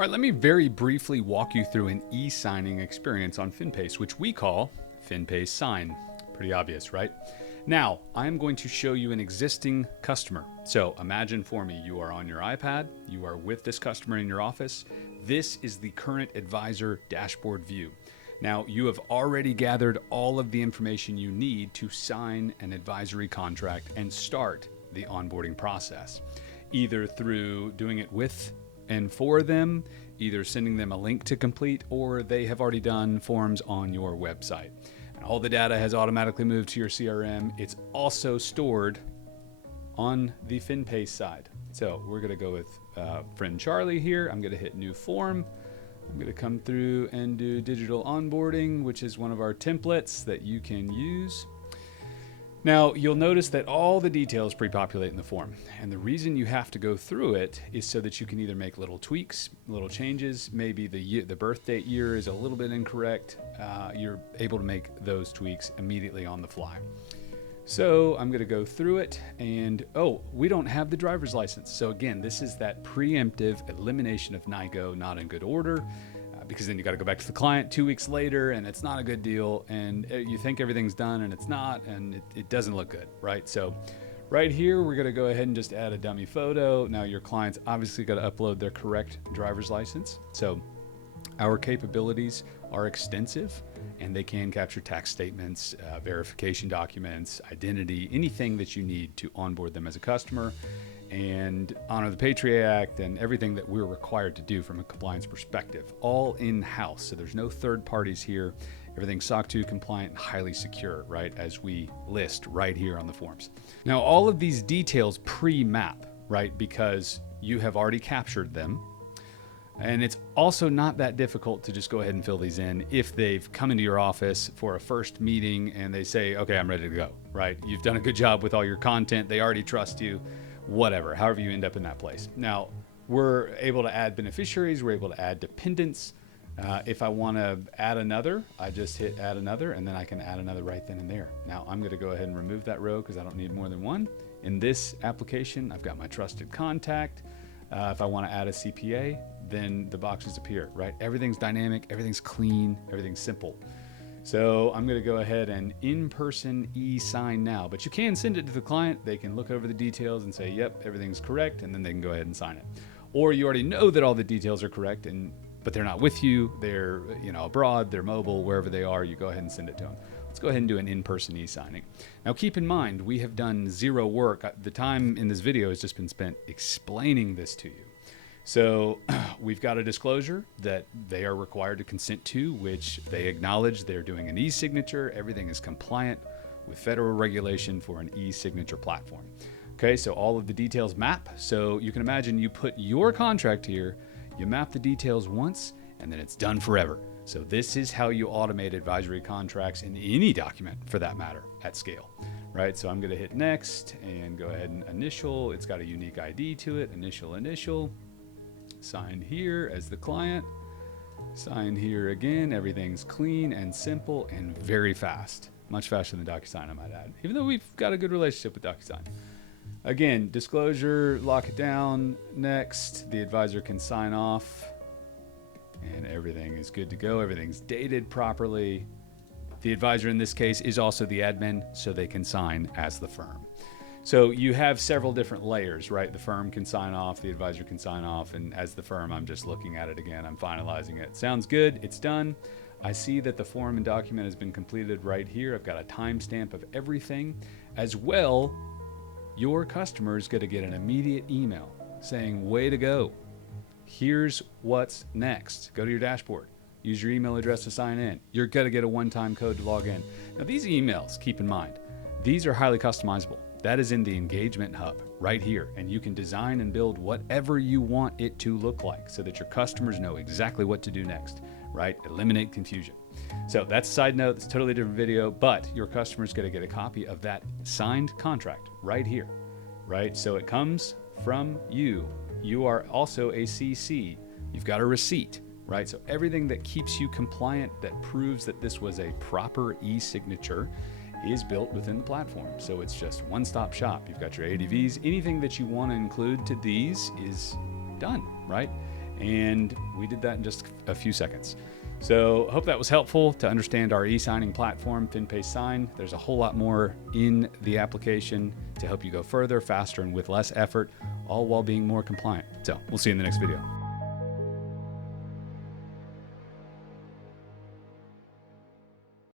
All right, let me very briefly walk you through an e-signing experience on FinPace, which we call FinpaceSign. Pretty obvious, right? Now, I'm going to show you an existing customer. So imagine for me, you are on your iPad, you are with this customer in your office. This is the current advisor dashboard view. Now, you have already gathered all of the information you need to sign an advisory contract and start the onboarding process, either through doing it with and for them, either sending them a link to complete, or they have already done forms on your website. And all the data has automatically moved to your CRM. It's also stored on the FinPace side. So we're gonna go with friend Charlie here. I'm gonna hit new form. I'm gonna come through and do digital onboarding, which is one of our templates that you can use. Now, you'll notice that all the details pre-populate in the form. And the reason you have to go through it is so that you can either make little tweaks, little changes. Maybe the birth date year is a little bit incorrect. You're able to make those tweaks immediately on the fly. So I'm gonna go through it and, we don't have the driver's license. So again, this is that preemptive elimination of NIGO, not in good order. Because then you got to go back to the client 2 weeks later and it's not a good deal, and you think everything's done and it's not, and it doesn't look good, right? So right here, we're going to go ahead and just add a dummy photo. Now your client's obviously got to upload their correct driver's license. So our capabilities are extensive and they can capture tax statements, verification documents, identity, anything that you need to onboard them as a customer and honor the Patriot Act and everything that we're required to do from a compliance perspective, all in-house. So there's no third parties here. Everything's SOC 2 compliant and highly secure, right? As we list right here on the forms. Now, all of these details pre-map, right? Because you have already captured them. And it's also not that difficult to just go ahead and fill these in if they've come into your office for a first meeting and they say, okay, I'm ready to go, right? You've done a good job with all your content. They already trust you. Whatever, however you end up in that place. Now, we're able to add beneficiaries, we're able to add dependents. If I want to add another, I just hit add another, and then I can add another right then and there. Now, I'm going to go ahead and remove that row because I don't need more than one. In this application, I've got my trusted contact. If I want to add a CPA, then the boxes appear, right? Everything's dynamic, everything's clean, everything's simple. So I'm going to go ahead and in-person e-sign now, but you can send it to the client. They can look over the details and say, yep, everything's correct, and then they can go ahead and sign it. Or you already know that all the details are correct, but they're not with you. They're abroad, they're mobile, wherever they are, you go ahead and send it to them. Let's go ahead and do an in-person e-signing. Now keep in mind, we have done zero work. The time in this video has just been spent explaining this to you. So we've got a disclosure that they are required to consent to, which they acknowledge they're doing an e-signature. Everything is compliant with federal regulation for an e-signature platform. Okay, so all of the details map. So you can imagine you put your contract here, you map the details once, and then it's done forever. So this is how you automate advisory contracts in any document for that matter at scale, right? So I'm gonna hit next and go ahead and initial. It's got a unique ID to it, initial. Sign here as the client, sign here again. Everything's clean and simple and very fast, much faster than DocuSign, I might add, even though we've got a good relationship with DocuSign. Again, disclosure, lock it down. Next, the advisor can sign off and everything is good to go. Everything's dated properly. The advisor in this case is also the admin, so they can sign as the firm. So you have several different layers, right? The firm can sign off, the advisor can sign off, and as the firm, I'm just looking at it again. I'm finalizing it. Sounds good, it's done. I see that the form and document has been completed right here. I've got a timestamp of everything. As well, your customer is going to get an immediate email saying, way to go. Here's what's next. Go to your dashboard. Use your email address to sign in. You're going to get a one-time code to log in. Now, these emails, keep in mind, these are highly customizable. That is in the engagement hub right here. And you can design and build whatever you want it to look like so that your customers know exactly what to do next, right? Eliminate confusion. So that's a side note. It's a totally different video, but your customer's going to get a copy of that signed contract right here, right? So it comes from you. You are also a CC. You've got a receipt, right? So everything that keeps you compliant, that proves that this was a proper e-signature, is built within the platform. So it's just one-stop shop. You've got your ADVs. Anything that you want to include to these is done, right? And we did that in just a few seconds. So hope that was helpful to understand our e-signing platform, FinpaceSign. There's a whole lot more in the application to help you go further, faster, and with less effort, all while being more compliant. So we'll see you in the next video.